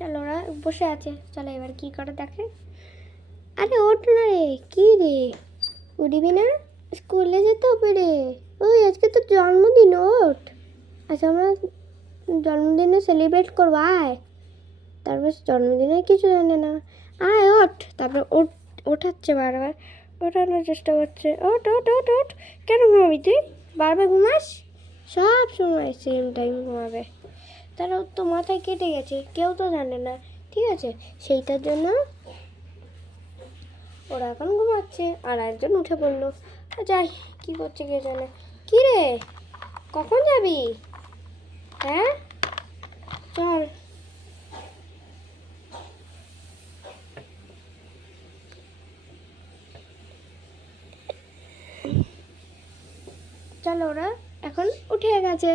চলো ওরা বসে আছে, চলো এবার কি করে দেখে। আরে ওঠ না রে, কি রে উঠবি না? স্কুলে যেতে হবে রে। ওই আজকে তো জন্মদিন, ওঠ। আচ্ছা আমরা জন্মদিনে সেলিব্রেট করবো, আয়। তারপর জন্মদিনে কিছু জানে না, আয় ওঠ। তারপর ওঠাচ্ছে বারবার, ওঠানোর চেষ্টা করছে, ওঠ ওঠ ওঠ ওঠ। কেন ঘুমাবি তুই? বারবার ঘুমাস? সব সময় সেম টাইম ঘুমাবে। তাহলে ওর তো মাথায় কেটে গেছে, কেউ তো জানে না, ঠিক আছে? সেইটার জন্য ওরা এখন ঘুমাচ্ছে, আর একজন উঠে পড়লো। যাই, কি করছে কে জানে। কি রে, কখন যাবি? হ্যাঁ চল। চলো ওরা এখন উঠে গেছে।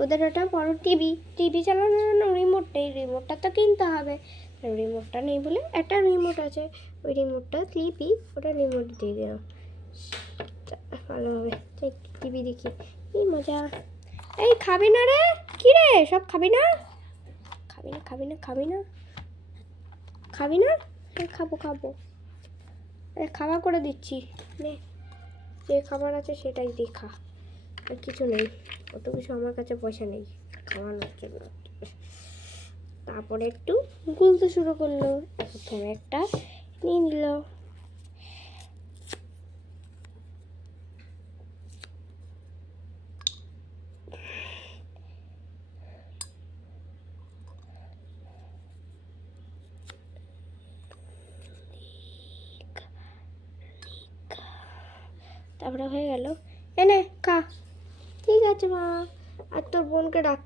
ওদের ওটা বড় টিভি চালানোর জন্য রিমোট নেই, রিমোটটা তো কিনতে হবে। রিমোটটা নেই বলে একটা রিমোট আছে, ওই রিমোটটা ক্লিপই, ওটা রিমোট দিয়ে দিলাম, ভালো হবে। টিভি দেখি, কি মজা। এই খাবি না রে? কি রে, সব খাবি না? খাবি না খাবি না খাবি না খাবি না? খাবো খাবো, খাওয়া করে দিচ্ছি, নে যে খাবার আছে সেটাই দিয়ে খা, আর কিছু নেই, অত কিছু আমার কাছে পয়সা নেই খাওয়ানোর জন্য। তারপরে একটু গুলতে শুরু করলো, প্রথমে একটা নিয়ে নিল। তারপরে হয়ে গেল, এনে খা। ঠিক আছে মা, আর তোর বোনকে ডাক।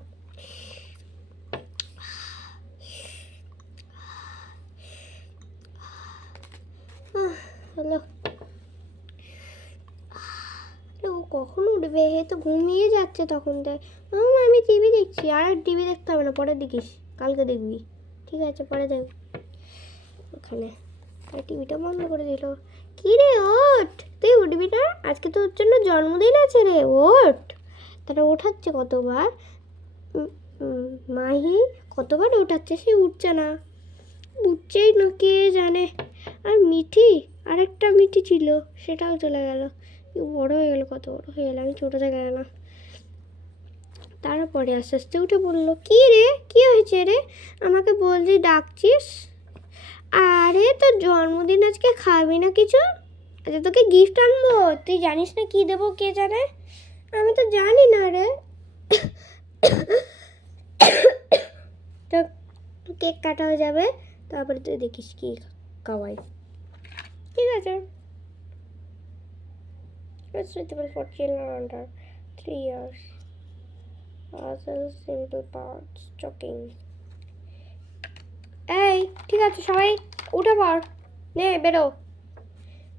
হ্যালো, ও কখন উঠবে? হে তো ঘুমিয়ে যাচ্ছে তখন থেকে। আমি টিভি দেখছি, আর টিভি দেখতে হবে না, পরে দেখিস, কালকে দেখবি, ঠিক আছে? পরে দেখ ওখানে। টিভিটা বন্ধ করে দিল। কি রে, ওঠ, তুই উঠবি না? আজকে তোর জন্য জন্মদিন আছে রে, ওঠ। তারা ওঠাচ্ছে কতবার, মাহি কতবার ওঠাচ্ছে, সে উঠছে না, উঠছেই না, কে জানে। আর মিঠি, আরেকটা মিঠি ছিল, সেটাও চলে গেল, বড় হয়ে গেল, কত বড় হয়ে গেল, আমি ছোটো থেকে গেল। তারপরে আস্তে আস্তে উঠে বললো, কি রে, কি হয়েছে রে, আমাকে বলছি ডাকছিস? আরে তোর জন্মদিন, আজকে খাবি না কিছু? আচ্ছা তোকে গিফট আনবো, তুই জানিস না কি দেবো, কে জানে? আমি তো জানি না রে। তো কেক কাটা হয়ে যাবে, তারপরে তুই দেখিস কি খাওয়াই, ঠিক আছে? It's suitable for children under 3 years. Also simple parts choking. এই ঠিক আছে, সবাই উঠে পড়, নে বেরো।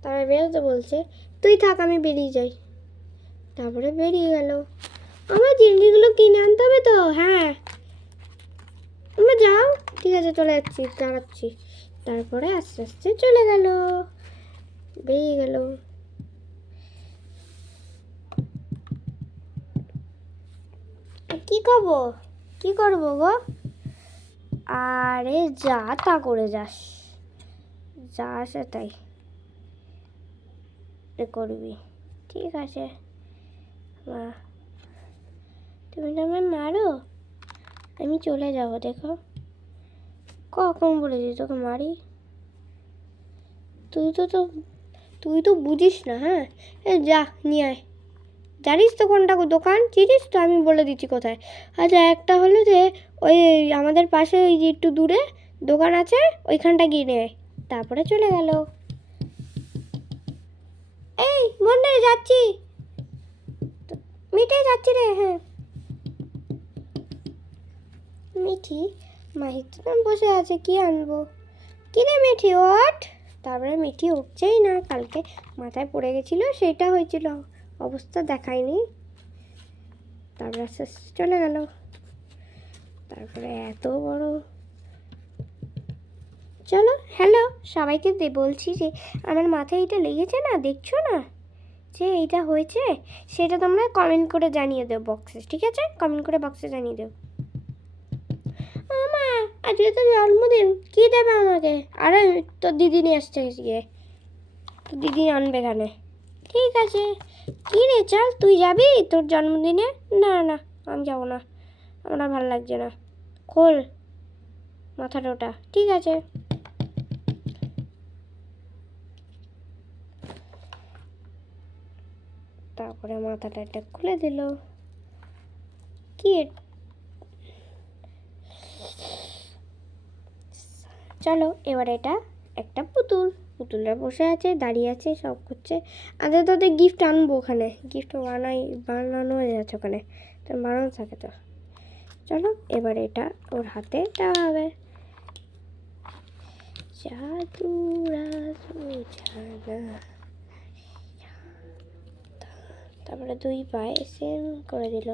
তারপরে বেরোতে বলছে, তুই থাক আমি বেরিয়ে যাই। তারপরে বেরিয়ে গেল। আমার জিনিসগুলো কিনে আনতে হবে তো, হ্যাঁ তোমরা যাও, ঠিক আছে চলে যাচ্ছি, দাঁড়াচ্ছি। তারপরে আস্তে আস্তে চলে গেল, বেরিয়ে গেল। কি করবো, কি করবো গো? আরে যা তা করে যাস, যা আসে তাই করবি, ঠিক আছে? মা তুমি না আমায় মারো, আমি চলে যাব, দেখো কখন বলেছি তোকে মারি। তুই তো বুঝিস না, হ্যাঁ? যা নিয়ে আয়, জানিস তো কোনটা দোকান, চিনিস তো, আমি বলে দিচ্ছি কোথায়। আচ্ছা একটা হলো যে ওই আমাদের পাশে ওই যে একটু দূরে দোকান আছে, ওইখানটা গিয়ে নেয়। তারপরে চলে গেল। এই মন্ডে যাচ্ছি, মিঠে যাচ্ছি রে। হ্যাঁ মিঠি, মাহি তো বসে আছে, কি আনবো? কি রে মিঠি, ওঠ। তারপরে মিঠি উঠছেই না, কালকে মাথায় পড়ে গেছিলো, সেটা হয়েছিল, অবস্থা দেখায়নি। তারপরে আস্তে আস্তে চলে গেল। তারপরে এত বড়, চলো হ্যালো সবাইকে বলছি যে আমার মাথায় এটা লেগেছে না, দেখছো না যে এইটা হয়েছে, সেটা তোমরা কমেন্ট করে জানিয়ে দেও বক্সে, ঠিক আছে? কমেন্ট করে বক্সে জানিয়ে দেও। মা আজকে তো জন্মদিন, কী দেবে আমাকে? আরে তোর দিদি নিয়ে আসছে গিয়ে, তোর দিদি আনবে এখানে। ঠিক আছে, কী রে চল, তুই যাবি তোর জন্মদিনে? না না, আমি যাবো না, আমার আর ভালো লাগছে না। খোল মাথাটা ওটা। ঠিক আছে, তারপরে মাথাটা এটা খুলে দিল। কি চলো এবার এটা একটা পুতুল, পুতুলরা বসে আছে, দাঁড়িয়ে আছে, সব করছে। আগে তো ওদের গিফট আনবো, ওখানে গিফট বানানো হয়ে যাচ্ছে ওখানে, তো বানানো থাকে তো। চলো এবার এটা ওর হাতে দেওয়া হবে। তারপরে 2 পায়ে সেম করে দিল,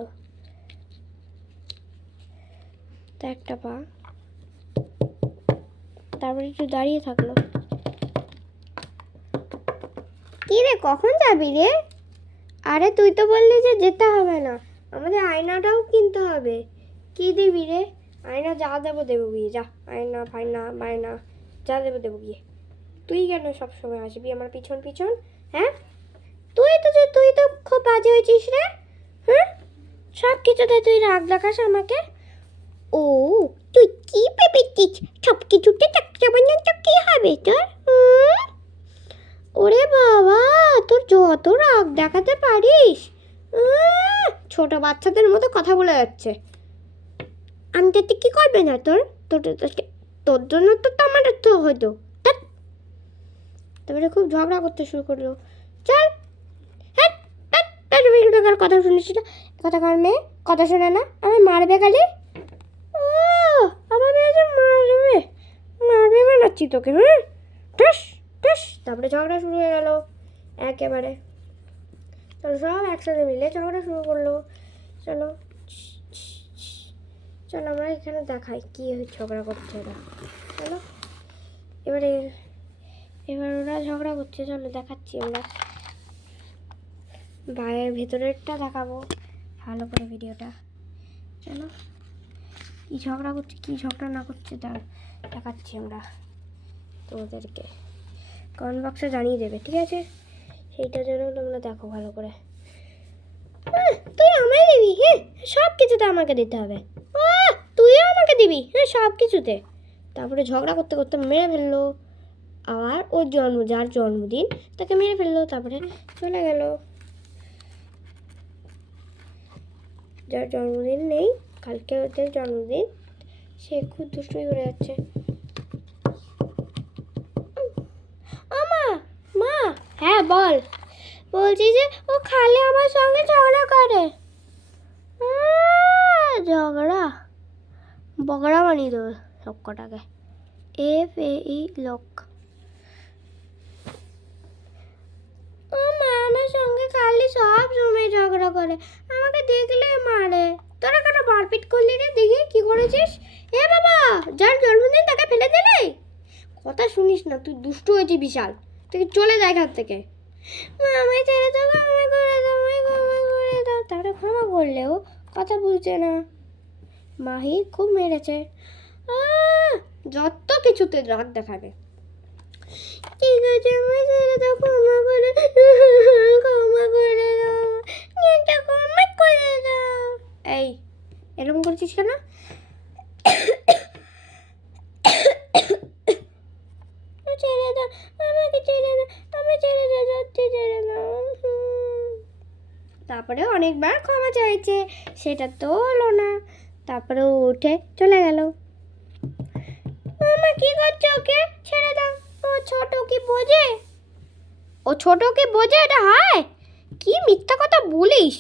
তা একটা পা, তারপরে একটু দাঁড়িয়ে থাকলো। কি রে কখন যাবি রে? আরে তুই তো বললি যে যেতে হবে না, আমাদের আয়নাটাও কিনতে হবে। কি দিবি রে? আয়না যা দেবো দেবো গিয়ে, যা আয়না ফায়না বায়না যা দেবো দেবো গিয়ে। তুই কেন সবসময় আসবি আমার পিছন পিছন? হ্যাঁ, তুই তো খুব বাজে হয়েছিস রে। হ্যাঁ, সব কিছুতে তুই রাগ দেখাস আমাকে। ও তুই কি ভেবেছিস সব কিছুতে টাকা বানান তো কি হবে তোর? ওরে বাবা, তোর যত রাগ দেখাতে পারিস। ছোট বাচ্চাদের মতো কথা বলে যাচ্ছে। আমি তো কি করবে না তোর তোর তোর জন্য তো আমার তো হয়তো। তারপরে খুব ঝগড়া করতে শুরু করলো। চল, কথা শুনিস না, কথা কর মেয়ে, কথা শোনে না, আমি মারবে খালি। ও আমার মেয়ে মারবে, মারবে বানাচ্ছি তোকে। হ্যাঁ ঠাস ঠাস, তারপরে ঝগড়া শুরু হয়ে গেল একেবারে। চলো সব একসাথে মিলে ঝগড়া শুরু করলো। চলো চলো আমরা এখানে দেখাই কি ঝগড়া করছে ওরা। চলো এবার ওরা ঝগড়া করছে, চলো দেখাচ্ছি আমরা। বাইরের ভেতরেরটা দেখাবো ভালো করে ভিডিওটা। চলো কী ঝগড়া করছে, কী ঝগড়া না করছে দেখাচ্ছি আমরা তোমাদেরকে। কমেন্ট বক্সে জানিয়ে দেবে, ঠিক আছে? সেইটা যেন তোমরা দেখো ভালো করে। তুই আমায় দিবি? হ্যাঁ, সব কিছুতে আমাকে দিতে হবে। তুইও আমাকে দিবি? হ্যাঁ, সব কিছুতে। তারপরে ঝগড়া করতে করতে মেরে ফেললো। আর ওর যার জন্মদিন তাকে মেরে ফেললো। তারপরে চলে গেল। যার জন্মদিন নেই, কালকে ওদের জন্মদিন, সে খুব দুষ্টুমি করে যাচ্ছে। মা, হ্যাঁ বল। বলছি যে ও খালি আমার সঙ্গে ঝগড়া করে। ঝগড়া বগড়া বানিয়ে দেবে সব কটাকে। FAE লোক। ও মা আমার সঙ্গে খালি সব সময় ঝগড়া করে, আমাকে দেখলে মারে। তোরা কেন মারপিট করলি রে? দেখি কি করেছিস? এ বাবা, যার জন্মদিন তাকে ফেলে দিলে? কথা শুনিস না, তুই দুষ্টু হয়েছিস বিশাল। তুই চলে যায় এখান থেকে। মা আমায় ছেড়ে দাও, ক্ষমা করে দাও, ক্ষমা করে দাও। তাহলে ক্ষমা করলেও কথা বুঝছে না। মাহি খুব মেরেছে। যত কিছুতে রাগ দেখাবে। ঠিক আছে আমায় ছেড়ে দাও, ক্ষমা করে দাও, একটা ক্ষমা করে দাও। এই এরকম করছিস কেন? ছেড়ে দাও আমাকে, ছেড়ে দাও, আমি ছেড়ে দাও, সত্যি ছেড়ে দাও। তারপরে অনেকবার ক্ষমা চাইছে, সেটা তো হলো না। তারপরে ও উঠে চলে গেল। মামা কি করছো? ওকে ছেড়ে দাও, ও ছোট কি বোঝে? ও ছোট কি বোঝে? এটা হয় কি মিথ্যা কথা বলিস?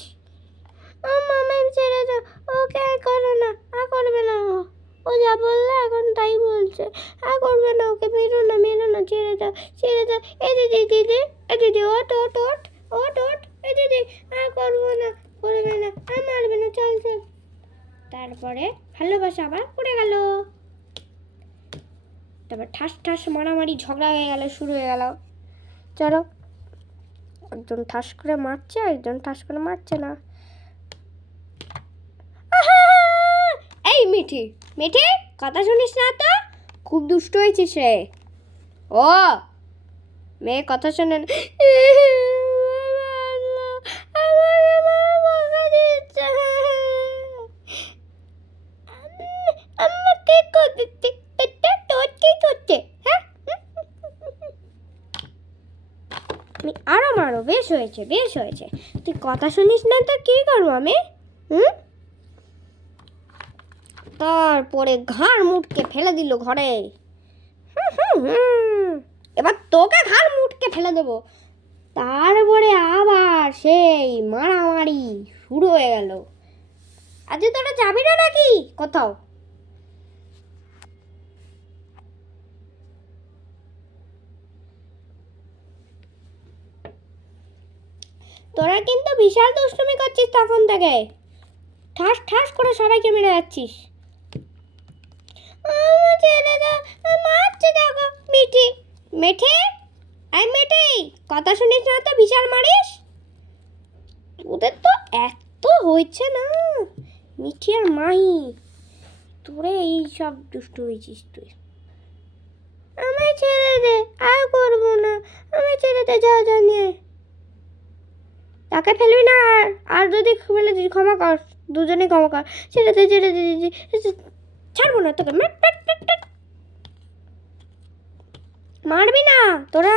ও মামা ছেড়ে দাও, ওকে আর করো না, আর করবে না। ও যা বললো এখন তাই বলছে, আর করবে না, ওকে মেরো না, ছেড়ে দাও, ছেড়ে দাও। এ দিদি এ দিদি, ওট ওট ওট ওট ওট, এ দিদি আর করবো না, করবে না, আর মারবে না, চল চল। তারপরে ভালোবাসা আবার পড়ে গেল। তারপর ঠাস ঠাস মারামারি ঝগড়া হয়ে গেল, শুরু হয়ে গেল। চলো একজন ঠাস করে মারছে, একজন ঠাস করে মারছে না। এই মিঠি মিঠি কথা শুনিস না তো? খুব দুষ্ট হয়েছিস রে। ও মেয়ে কথা শোনে না। আমাকে করতে তোর কি করছে? হ্যাঁ, আরো মারো। বেশ হয়েছে, বেশ হয়েছে। তুই কথা শুনিস না তো কি করবো আমি? তারপরে ঘাড় মুটকে ফেলে দিল ঘরে। এবার তোকে ঘাড় মুটকে ফেলে দেবো। তারপরে আবার সেই মারামারি শুরু হয়ে গেল। আজ তোরা যাবি না নাকি কোথাও? তোরা কিন্তু বিশাল দুষ্টুমি করছিস তখন থেকে। ঠাস ঠাস করে সবাইকে মেরে যাচ্ছিস। মারছে দেখো মিঠি। মেঠে, আই মেঠে, কথা শুনিস না তো বিশাল মারিস? ওদের তো এত হয়েছে না, মিঠি আর মাহি। তোরে এই সব দুষ্টু হয়েছিস তুই। আমায় ছেড়ে দে, আর করবো না। আমায় ছেড়ে দে, যা যা নিয়ে। তাকে ফেলবি না। আর যদি ফেলে দিস ক্ষমা কর, দুজনেই ক্ষমা কর। ছেড়ে দে, ছেড়ে দে, ছাড়বো না তোকে। মারবি না। তোরা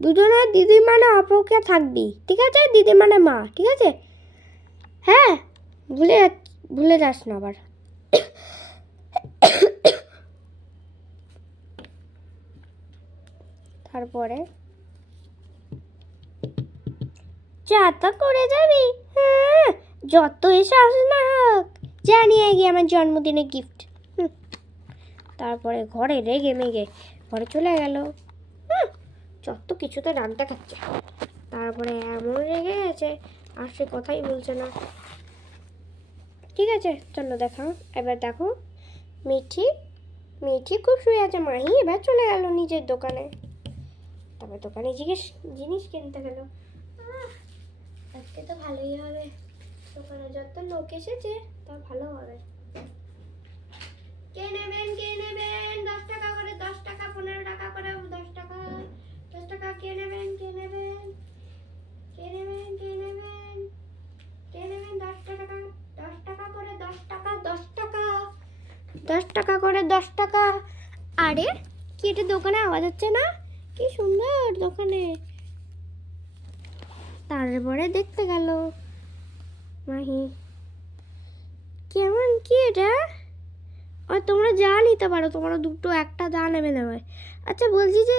দুজনে দিদি মানে অপেক্ষা থাকবি, ঠিক আছে? দিদি মানে মা, ঠিক আছে? হ্যাঁ, ভুলে যাস না আবার। তারপরে যাতা করে যাবি। হ্যাঁ, যত এসে আসে না হোক, জানিয়ে গিয়ে আমার জন্মদিনের গিফট। তারপরে ঘরে রেগে মেগে ঘরে চলে গেল। যত কিছুতে রাগ দেখাচ্ছে। তারপরে এমন রেগে গেছে আর সে কথাই বলছে না। ঠিক আছে, চলো দেখাও। এবার দেখো মিঠি খুব শুয়ে আছে। মাহি এবার চলে গেল নিজের দোকানে। তারপর দোকানে জিনিস কিনতে গেল। আজকে তো ভালোই হবে, দোকানে যত লোক এসেছে তা ভালো হবে। কে নেবেন 10 টাকা করে, 10 টাকা, 15 টাকা করে, 10 টাকা, 10 টাকা। কে নেবেন 10 টাকা, 10 টাকা করে, 10 টাকা, 10 টাকা, 10 টাকা করে, 10 টাকা। আরে কি এটা দোকানে আওয়াজ হচ্ছে না? কি সুন্দর দোকানে। তারপরে দেখতে গেল মাহি। কেমন কি এটা? আর তোমরা যা নিতে পারো, তোমরা দুটো একটা যা নেবে নেবে। আচ্ছা বলছি যে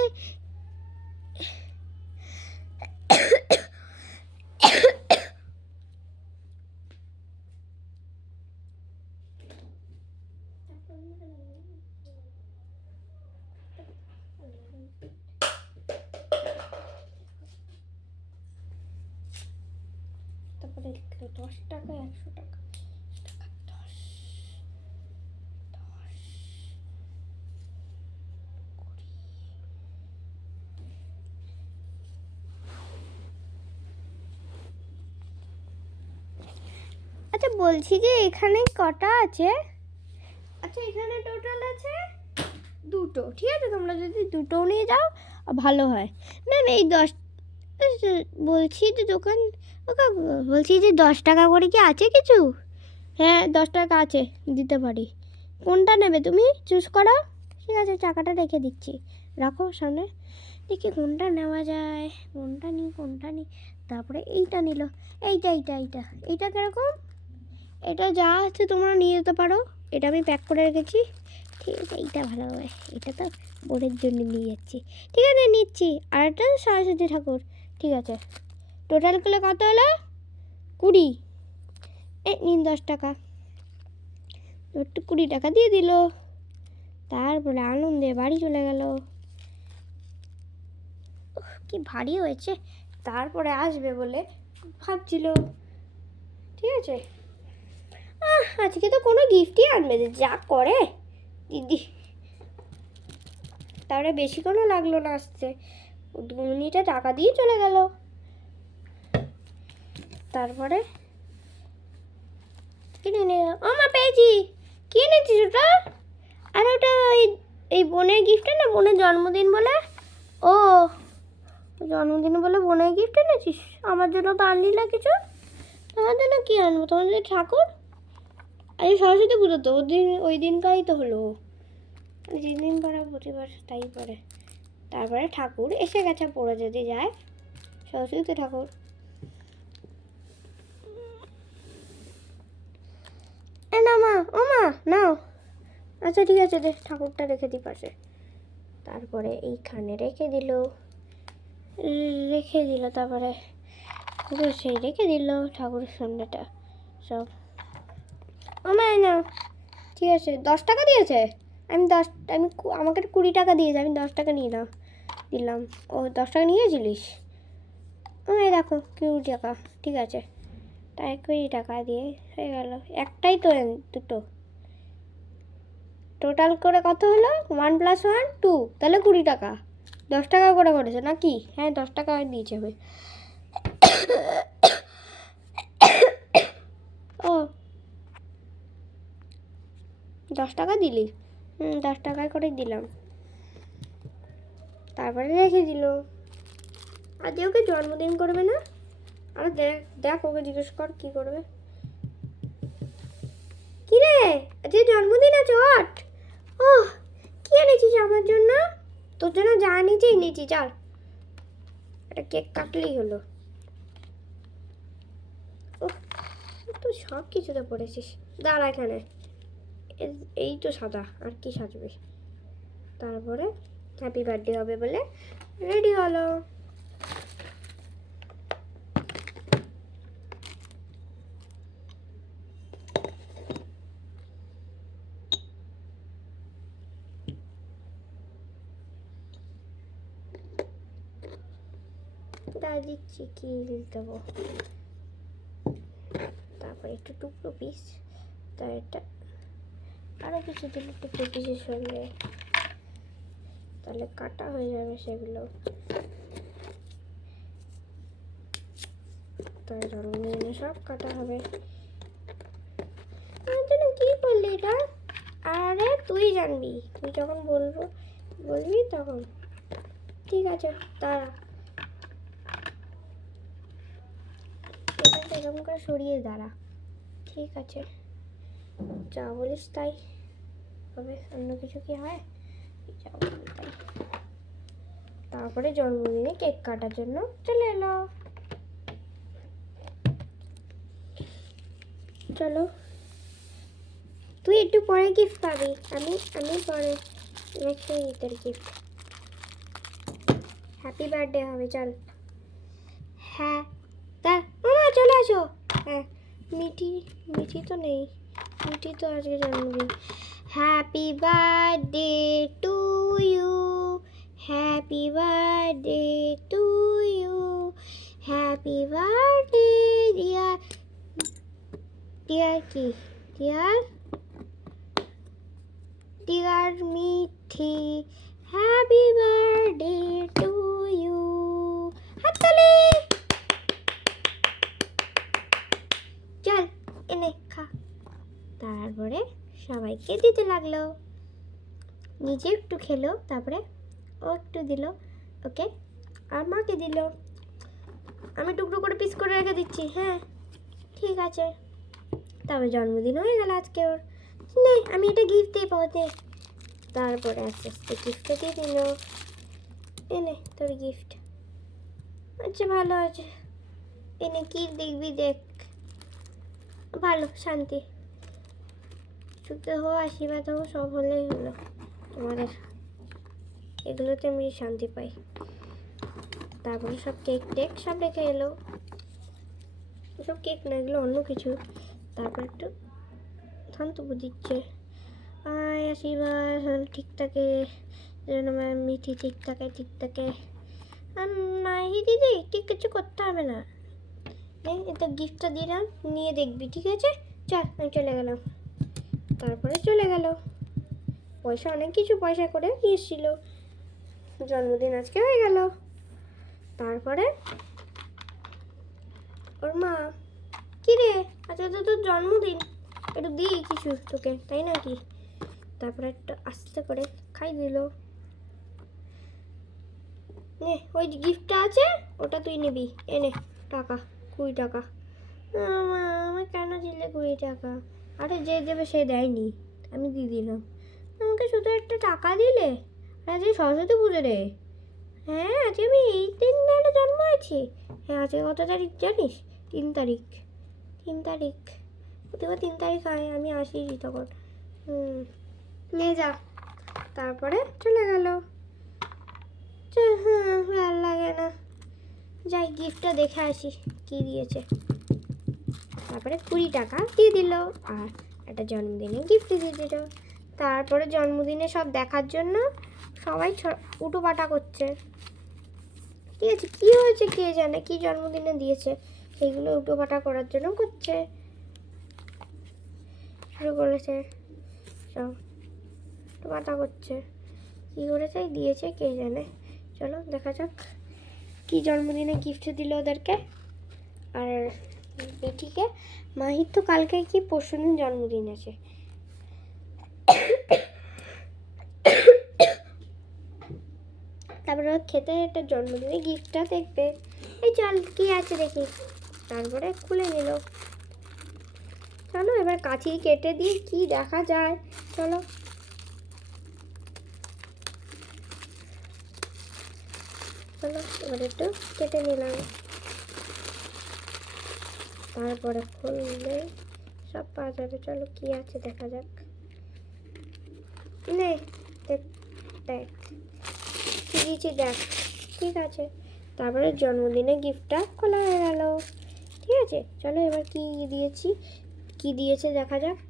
তারপরে 10 টাকা, 100 টাকা, 10, 10, 20। আচ্ছা বলছি যে এখানে কটা আছে? আচ্ছা এখানে টোটাল আছে দুটো, ঠিক আছে? তোমরা যদি দুটো নিয়ে যাও ভালো হয়। না এই 10। বলছি যে দোকান বলছি যে 10 টাকা করে কি আছে কিছু? হ্যাঁ 10 টাকা আছে, দিতে পারি। কোনটা নেবে তুমি? চুজ করো। ঠিক আছে, টাকাটা রেখে দিচ্ছি, রাখো সামনে। দেখি কোনটা নেওয়া যায়, কোনটা নিই। তারপরে এইটা নিল। এইটা কীরকম? এটা যা আছে তোমরা নিয়ে যেতে পারো। এটা আমি প্যাক করে রেখেছি। ঠিক আছে, এইটা ভালো হবে। এটা তো বোনের জন্য নিয়ে যাচ্ছি। ঠিক আছে, নিচ্ছি। আর একটা সরস্বতী ঠাকুর। ঠিক আছে, টোটাল করলে কত হলো? 20। নিন 10 টাকা। একটু 20 টাকা দিয়ে দিল। তারপরে আনন্দে বাড়ি চলে গেল। কি ভারী হয়েছে। তারপরে আসবে বলে ভাবছিল। ঠিক আছে, আজকে তো কোনো গিফটই আনবে যা করে দিদি। তারপরে বেশিক্ষণও লাগলো না আসতে, 2 মিনিটে টাকা দিয়ে চলে গেল। তারপরে কিনে নিলাম। মা পেয়েছি। কি এনেছিস ওটা? আর ওটা ওই এই বোনের গিফট না, বোনের জন্মদিন বলে। ও জন্মদিন বলে বোনের গিফট এনেছিস? আমার জন্য তো আনলি না কিছু। তোমার জন্য কী আনবো? তোমার জন্য ঠাকুর। আরে সরস্বতী পুজো তো ওই দিনকারই তো হলো, যেদিন পরে প্রতিবার তাই পরে। তারপরে ঠাকুর এসে গেছে, পড়ে যদি যায় সরস্বতী ঠাকুর। না মা, ও মা নাও। আচ্ছা ঠিক আছে, দে ঠাকুরটা রেখে দিই পাশে। তারপরে এইখানে রেখে দিল, তারপরে সেই রেখে দিল ঠাকুরের সামনেটা সব। ও মা নাও। ঠিক আছে, 10 টাকা দিয়েছে। আমাকে 20 টাকা দিয়েছে, আমি 10 টাকা নিয়ে দিলাম। ও 10 টাকা নিয়েছিলিস? ও দেখো 20 টাকা, ঠিক আছে। তাই 20 টাকা দিয়ে হয়ে গেল। একটাই তো, দুটো টোটাল করে কত হলো? 1 + 1 2, তাহলে 20 টাকা। 10 টাকা করে করেছে নাকি? হ্যাঁ 10 টাকা দিয়েছে হবে। ও 10 টাকা দিলি? 10 টাকায় করে দিলাম। তারপরে রেখে দিল। আজকে ওকে জন্মদিন করবে না? আর দেখ ওকে জিজ্ঞেস কর কি করবে। কি রে, আজকে জন্মদিন আছে ওঠ। ও কি এনেছিস আমার জন্য? তোর জন্য যা এনেছি চল, একটা কেক কাটলেই হলো। ও তুই সব কিছুতে পড়েছিস। দাঁড়া এখানে, এই তো সাদা, আর কি সাজবে। তারপরে হ্যাপি বার্থডে হবে বলে রেডি হলো। দিচ্ছি কি দেবো, তারপরে একটু টুকরো পিস, তার এটা আরও কিছু দিলে টুকরো পিসের সঙ্গে, তাহলে কাটা হয়ে যাবে সেগুলো। তাই জন্মদিনে সব কাটা হবে। আমার জন্য কি করলি এটা? আরে তুই জানবি, তুই যখন বলবি তখন। ঠিক আছে দাঁড়া, এরকম করে সরিয়ে দাঁড়া। ঠিক আছে, যা বলিস তাই হবে, অন্য কিছু কি হয়? যা বলিস তাই। তারপরে জন্মদিনে কেক কাটার জন্য চলে এলো। চলো, তুই একটু পরে গিফট পাবি, আমি পরে রেখে দিই তোর গিফট। হ্যাপি বার্থডে হবে, চল। হ্যাঁ তা চলে আসো। হ্যাঁ মিঠি তো নেই, মিঠি তো আজকে জন্মদিন। Happy birthday to you, happy birthday to you, happy birthday dear কি dear Mithi, happy birthday to you. হাততালি। চল এনে খা। তারপরে সবাইকে দিতে লাগলো, নিজে একটু খেলো, তারপরে ও একটু দিল ওকে, আর মাকে দিল। আমি টুকরো করে পিস করে রেখে দিচ্ছি। হ্যাঁ ঠিক আছে। তারপরে জন্মদিন হয়ে গেল আজকে ওর। নে আমি এটা গিফট দিয়ে পাওয়াতে। তারপরে আস্তে আস্তে গিফটটা দিয়ে দিল। এনে তোর গিফট। আচ্ছা ভালো আছে, এনে কি দেখবি দেখ। ভালো, শান্তি, সুখে হো, আশীর্বাদ হো, সব হলেই হলো তোমাদের। এগুলোতে আমি শান্তি পাই। তারপরে সব কেক টেক সব রেখে এলো। সব কেক না, এগুলো অন্য কিছু। তারপর একটু শান্তবু দিচ্ছে, আয় আশীর্বাদ ঠিক থাকে যেন আমার মিঠি ঠিক থাকে। না দিদি ঠিক কিছু করতে হবে না, এটা গিফটটা দিলাম, নিয়ে দেখবি, ঠিক আছে? চল আমি চলে গেলাম। তারপরে চলে গেল। অনেক কিছু পয়সা করে নিয়ে এসেছিল। জন্মদিন আজকে হয়ে গেল। তারপরে ওর মা, কি রে আজকে তো তোর জন্মদিন, একটু দিই কিছু তোকে, তাই নাকি? তারপরে একটা আস্তে করে খাই দিল। নে ওই গিফটটা আছে ওটা তুই নিবি, এনে টাকা 20 টাকা। আমার কেন দিলে 20 টাকা? আরে যে দেবে সে দেয়নি, আমি দিয়ে দিলাম। আমাকে শুধু একটা টাকা দিলে। আজকে সরস্বতী পুজো রে। হ্যাঁ আজকে আমি এই দিনে জন্ম হয়েছি। হ্যাঁ আজকে কত তারিখ জানিস? 3 তারিখ। 3 তারিখ প্রতিবার 3 তারিখ হয়, আমি আসিনি তখন। নিয়ে যা। তারপরে চলে গেল। হ্যাঁ ভালো লাগে না, যাই গিফটটা দেখে আসি কি দিয়েছে। তারপরে 20 টাকা দিয়ে দিল আর একটা জন্মদিনে গিফট দিয়ে দিল। তারপরে জন্মদিনে সব দেখার জন্য সবাই উটো পাটা করছে। ঠিক আছে, কী হয়েছে কে জানে, কি জন্মদিনে দিয়েছে সেইগুলো উটো পাটা করার জন্য করছে, শুরু করেছে সব উটো পাটা করছে। কী করেছে দিয়েছে কে জানে। চলো দেখা যাক কি জন্মদিনে গিফট দিল ওদেরকে। আর বেটিকে, মাহির তো কালকে কি পরশুদিন জন্মদিন আছে। তারপরে ওর খেতে একটা জন্মদিনে গিফটটা দেখবে। এই চল কি আছে দেখি। তারপরে খুলে নিল। চলো এবার কাঠি কেটে দিই কি দেখা যায়। চলো চলো এবার একটু কেটে নিলাম। তারপরে খুললে সব পাওয়া যাবে। চলো কি আছে দেখা যাক। নে দেখ দেখ কি দিয়েছি দেখ। ঠিক আছে, তারপরে জন্মদিনে গিফটটা খোলা হয়ে গেল। ঠিক আছে চলো এবার কি দিয়েছি, কি দিয়েছে দেখা যাক।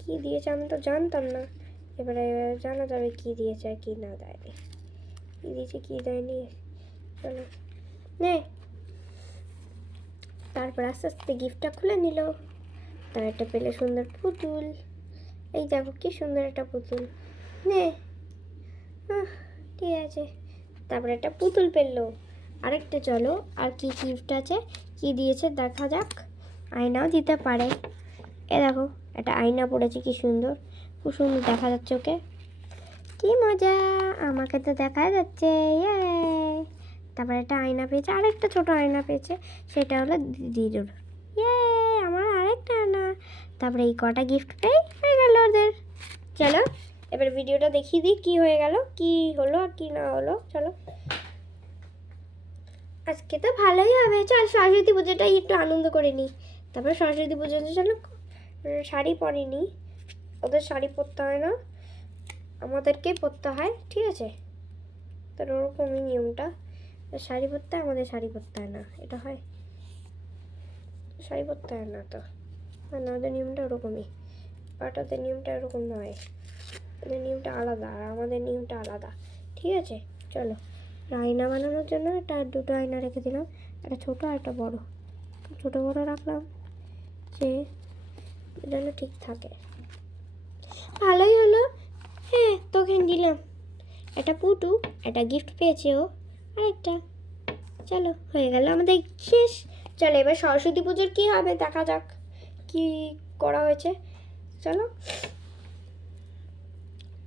কি দিয়েছে আমি তো জানতাম না, এবারে জানা যাবে কি দিয়েছে আর কি না দেয়নি। কি দিয়েছে কি দেয়নি চলো নে। তারপর আস্তে আস্তে গিফটটা খুলে নিল। তার একটা পেলে সুন্দর পুতুল। এই দেখো কি সুন্দর একটা পুতুল। নে ঠিক আছে, তারপরে একটা পুতুল পেলো আরেকটা। চলো আর কি গিফট আছে, কি দিয়েছে দেখা যাক। আয়নাও দিতে পারে। এ দেখো একটা আয়না পড়েছে, কি সুন্দর, খুব সুন্দর দেখা যাচ্ছে ওকে। কি মজা, আমাকে তো দেখা যাচ্ছে। ইয়ে, তারপরে একটা আয়না পেয়েছে, আরেকটা ছোট আয়না পেয়েছে, সেটা হলো দিদুর। ইয়ে আমার আরেকটা আয়না। তারপরে এই কটা গিফট হয়ে গেল ওদের। চলো এবার ভিডিওটা দেখিয়ে দিই কি হয়ে গেল, কি হলো আর কি না হলো। চলো আজকে তো ভালোই হবে, চল সরস্বতী পুজোটাই একটু আনন্দ করে নিই। তারপরে সরস্বতী পুজোতে চলো শাড়ি পরিনি, ওদের শাড়ি পরতে হয় না, আমাদেরকেই পরতে হয়। ঠিক আছে, তোর ওরকমই নিয়মটা, শাড়ি পরতে হয়, আমাদের শাড়ি পরতে হয় না। এটা হয় শাড়ি পরতে হয় না তো, না ওদের নিয়মটা ওরকমই, বাট ওদের নিয়মটা ওরকম নয়, ওদের নিয়মটা আলাদা আর আমাদের নিয়মটা আলাদা। ঠিক আছে চলো, আয়না বানানোর জন্য একটা দুটো আয়না রেখে দিলাম, একটা ছোটো আর একটা বড়ো। ছোটো বড়ো রাখলাম যে যেন ঠিক থাকে। ভালোই হলো। হ্যাঁ তোকে দিলাম একটা পুটু, একটা গিফট পেয়েছে ও আরেকটা। চলো হয়ে গেল আমাদের শেষ। চলো এবার সরস্বতী পুজোর কী হবে দেখা যাক, কি করা হয়েছে। চলো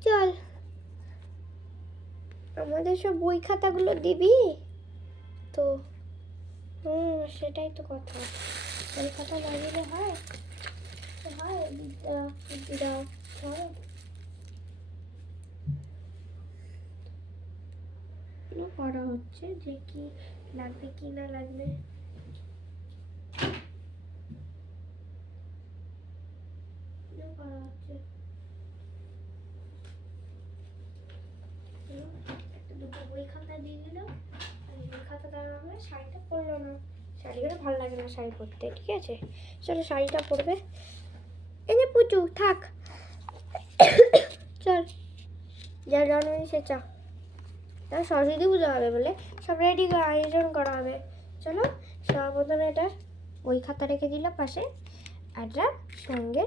চল, আমাদের সব বই খাতাগুলো দিবি তো। সেটাই তো কথা, বই খাতা না দিলে হয়? হয় দিদা হয় করা হচ্ছে যে কি লাগবে কি না লাগবে। করা হচ্ছে একটা দুটো বই খাতা দিয়ে দিল, আর এই বই খাতা দেওয়া হবে। শাড়িটা পরলো না, শাড়িগুলো ভালো লাগে না শাড়ি পরতে। ঠিক আছে চলো শাড়িটা পরবে। এই যে পুচু থাক, চল যা জন্মদিন সে চা। তার সরস্বতী পুজো হবে বলে সব রেডি আয়োজন করা হবে। চলো সর্বপ্রথমে এটা বই খাতা রেখে দিল পাশে, আর সঙ্গে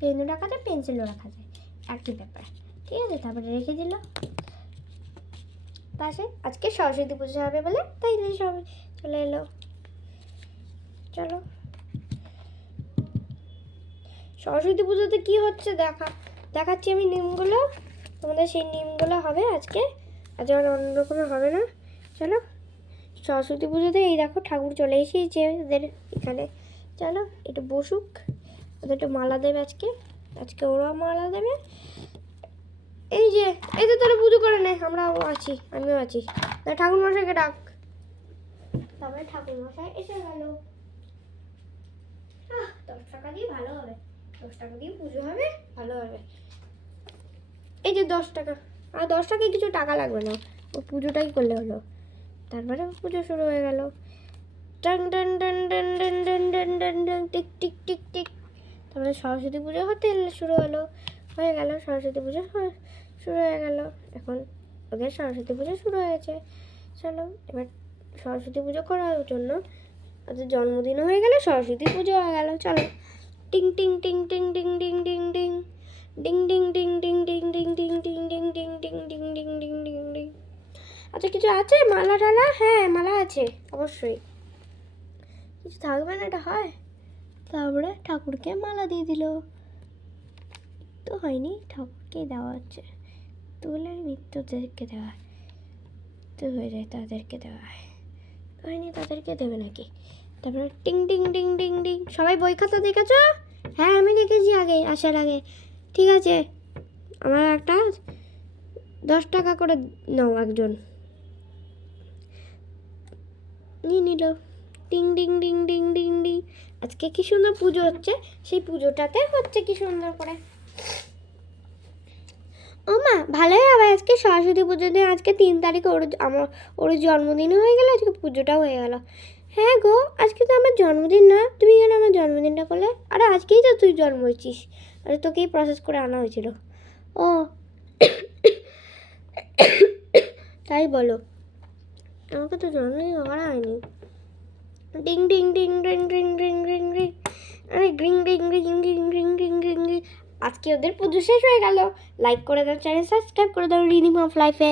পেনও রাখা যায়, পেন্সিলও রাখা যায়, একই ব্যাপার। ঠিক আছে তারপরে রেখে দিল পাশে। আজকে সরস্বতী পুজো হবে বলে তাই সব চলে এলো। চলো সরস্বতী পুজোতে কি হচ্ছে দেখাচ্ছি আমি নিয়মগুলো। তোমাদের সেই নিয়মগুলো হবে আজকে, আজ আর অন্যরকমের হবে না। চলো সরস্বতী পুজোতে এই দেখো ঠাকুর চলে এসেছে ওদের এখানে। চলো একটু বসুক, ওদের একটু মালা দেবে আজকে ওরা মালা দেবে। এই যে এই তো তোরা পুজো করে নে, আমরাও আছি, আমিও আছি। ঠাকুর মশাইকে ডাক। তারপরে ঠাকুর মশাই এসে গেল। 10 টাকা দিয়ে ভালো হবে, 10 টাকা দিয়ে পুজো হবে, ভালো হবে। এই যে 10 টাকা, আর 10 টাকায় কিছু টাকা লাগবে না, ও পুজোটাই করলে হলো। তারপরে পুজো শুরু হয়ে গেল। টান টান টান টান টান টান টান টান টান টিক টিক টিক টিক। তারপরে সরস্বতী পুজো শুরু হয়ে গেল। সরস্বতী পুজো শুরু হয়ে গেল। এখন ওদের সরস্বতী পুজো শুরু হয়েছে। চলো এবার সরস্বতী পুজো করার জন্য ওদের জন্মদিনও হয়ে গেল, সরস্বতী পুজো হয়ে গেল। চলো টিং টিং টিং টিং টিং টিং টিং টিং ডিং ডিং ডিং ডিং ডিং ডিং ডিং ডিং ডিং ডিং ডিং ডিং ডিং ডিং ডিং ডিং। আচ্ছা কিছু আছে মালা টালা? হ্যাঁ মালা আছে অবশ্যই, কিছু থাকবে না এটা হয়। তারপরে ঠাকুরকে মালা দিয়ে দিল। তো হয়নি, ঠাকুরকে দেওয়া হচ্ছে, তুলে মৃত্যুদেরকে দেওয়া তো হয়ে যায়, তাদেরকে দেওয়া হয়নি, তাদেরকে দেবে নাকি। তারপরে টিং টিং ডিং ডিং ডিং। সবাই বই খাতা দেখেছ? হ্যাঁ আমি দেখেছি আগে, আসার আগে। ঠিক আছে আমার একটা 10 টাকা করে নাও, একজন নিয়ে নিল। টিং ডিং ডিং ডিং ডিং ডিং। আজকে কি সুন্দর পুজো হচ্ছে, সেই পুজোটাতে হচ্ছে কি সুন্দর করে। ও মা ভালোই হবে, আজকে সরস্বতী পুজো দিয়ে আজকে 3 তারিখে ওর জন্মদিনও হয়ে গেল, আজকে পুজোটাও হয়ে গেল। হ্যাঁ গো আজকে তো আমার জন্মদিন না, তুমি কেন আমার জন্মদিনটা করলে? আরে আজকেই তো তুই জন্ম হয়েছিস, আরে তোকেই প্রসেস করে আনা হয়েছিল। ও তাই বলো, আমাকে তো জন্মদিন করা হয়নি। ডিং ডিং ডিং ডিং ডিং ডিং ডিং ডিং। আরে গ্রিং ডিং ডিং ডিং ডিং ডিং ডিং ডিং। আজকে ওদের পুজো শেষ হয়ে গেল। লাইক করে দাও, চ্যানেল সাবস্ক্রাইব করে দাও রিদিম অফ লাইফে।